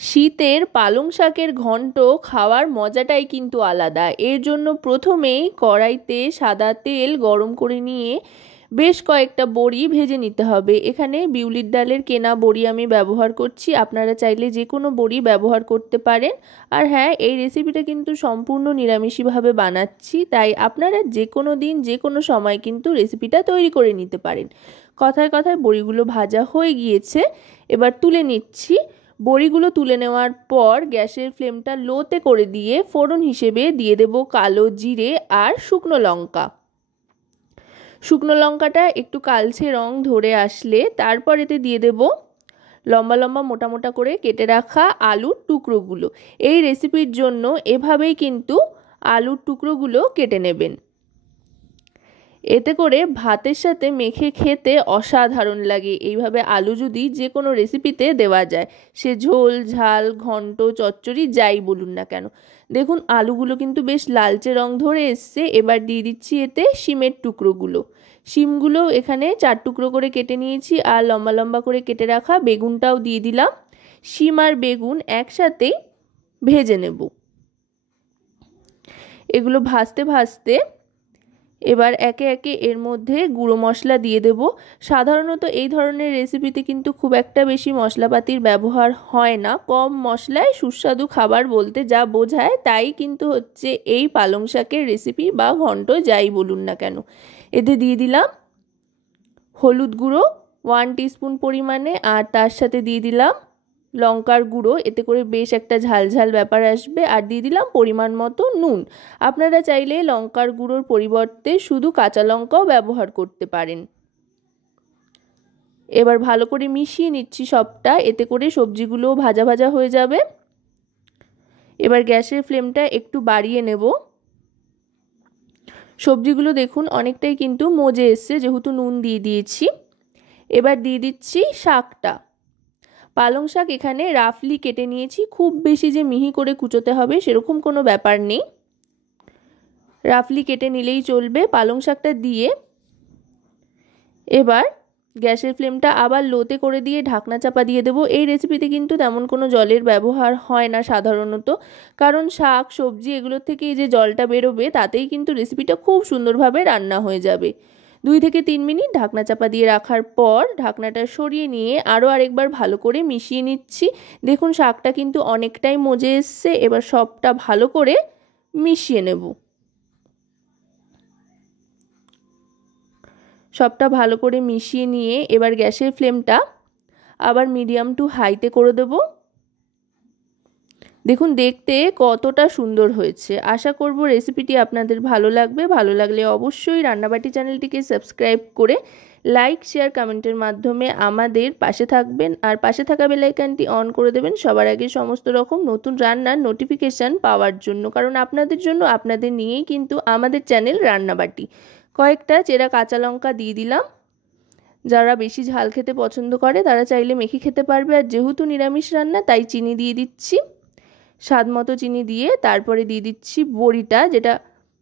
শীতের পালং শাকের ঘন্ট খাওয়ার মজাটাই কিন্তু আলাদা। এর জন্য প্রথমেই কড়াইতে সাদা তেল গরম করে নিয়ে বেশ কয়েকটা বড়ি ভেজে নিতে হবে। এখানে বিউলির ডালের কেনা বড়ি আমি ব্যবহার করছি, আপনারা চাইলে যে কোনো বড়ি ব্যবহার করতে পারেন। আর হ্যাঁ, এই রেসিপিটা কিন্তু সম্পূর্ণ নিরামিষভাবে বানাচ্ছি, তাই আপনারা যে কোনো দিন যে কোনো সময় কিন্তু রেসিপিটা তৈরি করে নিতে পারেন। কথায় কথায় বড়িগুলো ভাজা হয়ে গিয়েছে, এবার তুলে নিচ্ছি। বড়িগুলো তুলে নেওয়ার পর গ্যাসের ফ্লেমটা লোতে করে দিয়ে ফোড়ন হিসেবে দিয়ে দেব কালো জিরে আর শুকনো লঙ্কা। শুকনো লঙ্কাটা একটু কালচে রং ধরে আসলে তারপর এতে দিয়ে দেব লম্বা লম্বা মোটা মোটা করে কেটে রাখা আলুর টুকরোগুলো। এই রেসিপির জন্য এভাবেই কিন্তু আলুর টুকরোগুলো কেটে নেবেন। এতে করে ভাতের সাথে মেখে খেতে অসাধারণ লাগে। এইভাবে আলু যদি যে কোনো রেসিপিতে দেওয়া যায়, সে ঝোল, ঝাল, ঘন্ট, চচ্চড়ি যাই বলুন না কেন। দেখুন আলুগুলো কিন্তু বেশ লালচে রং ধরে এসছে। এবার দিয়ে দিচ্ছি এতে শিমের টুকরোগুলো। শিমগুলো এখানে 4 টুকরো করে কেটে নিয়েছি, আর লম্বা লম্বা করে কেটে রাখা বেগুনটাও দিয়ে দিলাম। শিম আর বেগুন একসাথেই ভেজে নেব। এগুলো ভাজতে ভাজতে এবার একে একে এর মধ্যে গুঁড়ো মশলা দিয়ে দেব। সাধারণত এই ধরনের রেসিপিতে কিন্তু খুব একটা বেশি মশলাপাতির ব্যবহার হয় না। কম মশলায় সুস্বাদু খাবার বলতে যা বোঝায় তাই কিন্তু হচ্ছে এই পালং শাকের রেসিপি বা ঘন্ট যাই বলুন না কেন। এতে দিয়ে দিলাম হলুদ গুঁড়ো 1 টিস্পুন পরিমাণে, আর তার সাথে দিয়ে দিলাম লঙ্কার গুঁড়ো, এতে করে বেশ একটা ঝালঝাল ব্যাপার আসবে। আর দিয়ে দিলাম পরিমাণ মতো নুন। আপনারা চাইলে লঙ্কার গুঁড়োর পরিবর্তে শুধু কাঁচা লঙ্কাও ব্যবহার করতে পারেন। এবার ভালো করে মিশিয়ে নিচ্ছি সবটা, এতে করে সবজিগুলো ভাজা ভাজা হয়ে যাবে। এবার গ্যাসের ফ্লেমটা একটু বাড়িয়ে নেব। সবজিগুলো দেখুন অনেকটাই কিন্তু মজে এসছে, যেহেতু নুন দিয়ে দিয়েছি। এবার দিয়ে দিচ্ছি শাকটা। পালং শাক এখানে রাফলি কেটে নিয়েছি, খুব বেশি যে মিহি করে কুচোতে হবে সেরকম কোনো ব্যাপার নেই, রাফলি কেটে নিলেই চলবে। পালং শাকটা দিয়ে এবার গ্যাসের ফ্লেমটা আবার লোতে করে দিয়ে ঢাকনা চাপা দিয়ে দেবো। এই রেসিপিতে কিন্তু তেমন কোনো জলের ব্যবহার হয় না সাধারণত, কারণ শাক সবজি এগুলোর থেকে যে জলটা বেরোবে তাতেই কিন্তু রেসিপিটা খুব সুন্দরভাবে রান্না হয়ে যাবে। 2 থেকে 3 মিনিট ঢাকনা চাপা দিয়ে রাখার পর ঢাকনাটা সরিয়ে নিয়ে আরও আরেকবার ভালো করে মিশিয়ে নিচ্ছি। দেখুন শাকটা কিন্তু অনেকটাই মজে এসছে। এবার সবটা ভালো করে মিশিয়ে নেব। সবটা ভালো করে মিশিয়ে নিয়ে এবার গ্যাসের ফ্লেমটা আবার মিডিয়াম টু হাইতে করে দেব। দেখুন দেখতে কতটা সুন্দর হয়েছে। আশা করব রেসিপিটি আপনাদের ভালো লাগবে। ভালো লাগলে অবশ্যই রান্নাবাটি চ্যানেলটিকে সাবস্ক্রাইব করে লাইক, শেয়ার, কমেন্টের মাধ্যমে আমাদের পাশে থাকবেন, আর পাশে থাকা বেল আইকনটি অন করে দেবেন সবার আগে সমস্ত রকম নতুন রান্নার নোটিফিকেশান পাওয়ার জন্য। কারণ আপনাদের জন্য, আপনাদের নিয়েই কিন্তু আমাদের চ্যানেল রান্নাবাটি। কয়েকটা চেরা কাঁচা লঙ্কা দিয়ে দিলাম। যারা বেশি ঝাল খেতে পছন্দ করে তারা চাইলে মেখে খেতে পারবে। আর যেহেতু নিরামিষ রান্না তাই চিনি দিয়ে দিচ্ছি, স্বাদ মতো চিনি দিয়ে তারপরে দিয়ে দিচ্ছি বড়িটা, যেটা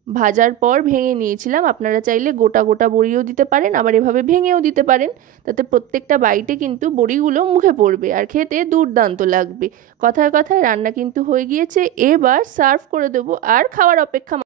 ভাজার পর ভেঙে নিয়েছিলাম। আপনারা চাইলে গোটা গোটা বড়িও দিতে পারেন, আবার এভাবে ভেঙেও দিতে পারেন। তাতে প্রত্যেকটা বাইটে কিন্তু বড়িগুলো মুখে পড়বে আর খেতে দুর্দান্ত লাগবে। কথায় কথায় রান্না কিন্তু হয়ে গিয়েছে, এবার সার্ভ করে দেবো আর খাওয়ার অপেক্ষা।